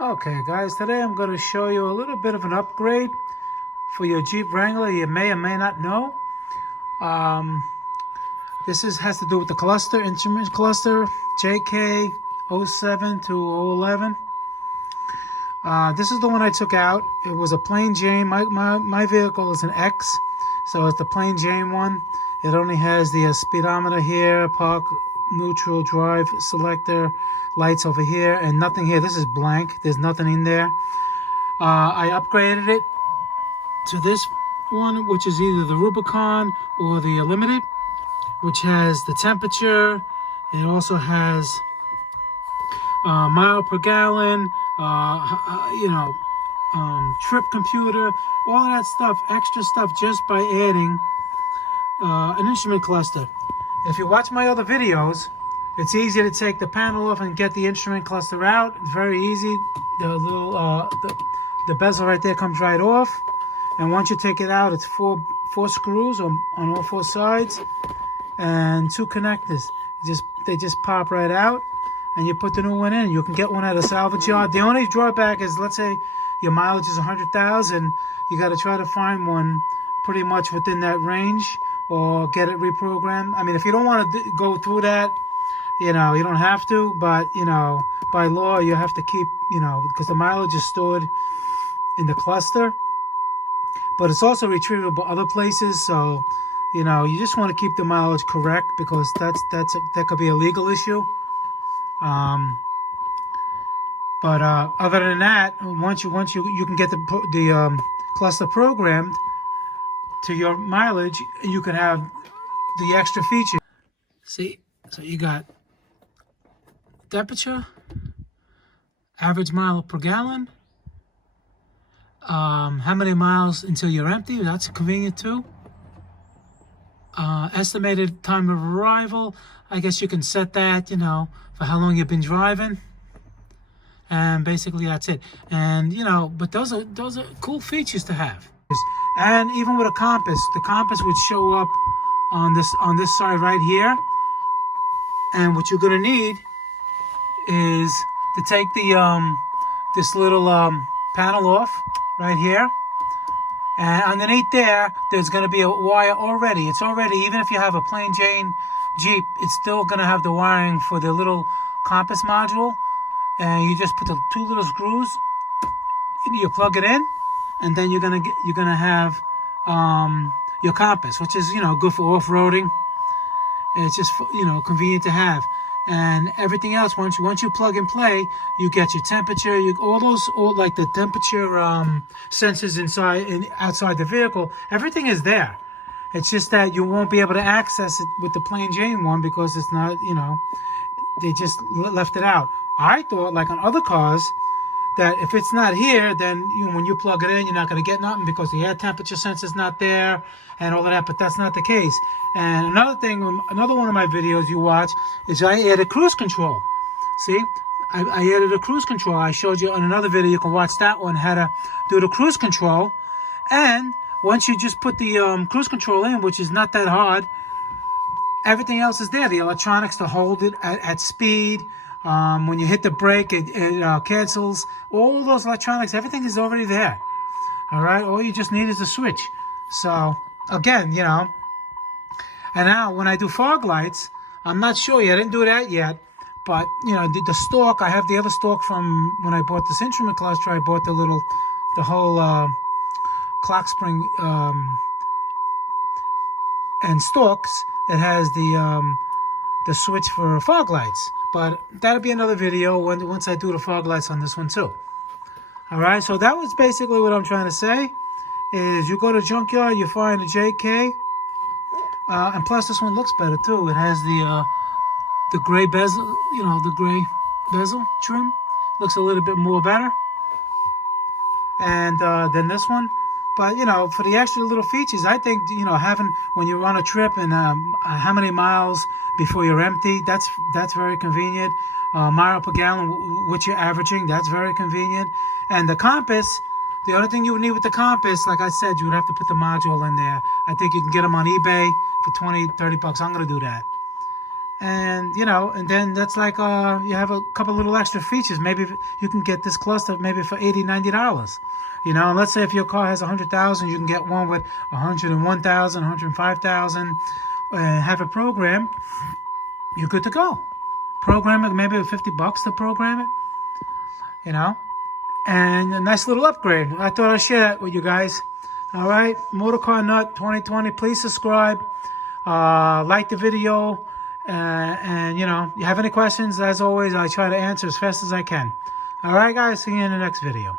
Okay guys, today I'm going to show you a little bit of an upgrade for your Jeep Wrangler you may or may not know. Has to do with the cluster, instrument cluster, JKU to 011. This is the one I took out. It was a plain Jane. My vehicle is an X, so it's the plain Jane one. It only has the speedometer here, park, neutral, drive, selector, lights over here, and nothing here. This is blank. There's nothing in there. I upgraded it to this one, which is either the Rubicon or the Limited, which has the temperature. It also has mile per gallon, trip computer, all of that stuff, extra stuff, just by adding an instrument cluster. If you watch my other videos, it's easy to take the panel off and get the instrument cluster out. It's very easy. The little the bezel right there comes right off, and once you take it out, it's four screws on all four sides and two connectors. They just pop right out, and you put the new one in. You can get one at a salvage yard. The only drawback is, let's say your mileage is 100,000, you got to try to find one pretty much within that range, or get it reprogrammed. I mean, if you don't want to go through that, you don't have to, but by law you have to keep, because the mileage is stored in the cluster, but it's also retrievable other places. So you just want to keep the mileage correct, because that could be a legal issue. But other than that, once you can get the cluster programmed to your mileage, you can have the extra features. See, so you got temperature, average mile per gallon, how many miles until you're empty, that's convenient too. Estimated time of arrival, I guess you can set that, for how long you've been driving. And basically that's it. And but those are cool features to have. And even with a compass, the compass would show up on this side right here. And what you're gonna need is to take the this little panel off right here, and underneath there's going to be a wire already. It's already, even if you have a plain Jane Jeep, it's still going to have the wiring for the little compass module. And you just put the two little screws, you plug it in, and then you're gonna have your compass, which is good for off-roading. It's just convenient to have. And everything else, once you plug and play, you get your temperature, all like the temperature sensors outside the vehicle. Everything is there. It's just that you won't be able to access it with the plain Jane one, because it's not, they just left it out. I thought, like on other cars, that if it's not here, then when you plug it in, you're not going to get nothing, because the air temperature sensor's not there and all of that. But that's not the case. And another one of my videos you watch is I added cruise control. See, I added a cruise control. I showed you on another video. You can watch that one, how to do the cruise control. And once you just put the cruise control in, which is not that hard, everything else is there. The electronics to hold it at speed. When you hit the brake, it cancels. All those electronics, everything is already there. All right, all you just need is a switch. So again, and now when I do fog lights, I'm not sure yet. I didn't do that yet, but the stalk. I have the other stalk from when I bought this instrument cluster. I bought the whole clock spring and stalks. It has the switch for fog lights. But that'll be another video once I do the fog lights on this one too. All right, so that was basically what I'm trying to say. Is you go to junkyard, you find a JK, and plus this one looks better too. It has the gray bezel, the gray bezel trim. Looks a little bit more better, and than this one. But for the extra little features, I think having, when you're on a trip and how many miles before you're empty, that's very convenient. Mile per gallon, which you're averaging, that's very convenient. And the compass, the only thing you would need with the compass, like I said, you would have to put the module in there. I think you can get them on eBay for $20-30. I'm gonna do that. And you know, and then that's like you have a couple little extra features. Maybe you can get this cluster maybe for $80-90. You know, let's say if your car has 100,000, you can get one with 101,000, 105,000, and have it programmed. You're good to go. Program it, maybe $50 to program it. You know, and a nice little upgrade. I thought I'd share that with you guys. All right, Motorcar Nut 2020. Please subscribe, like the video. And you know, you have any questions, as always, I try to answer as fast as I can. All right, guys, see you in the next video.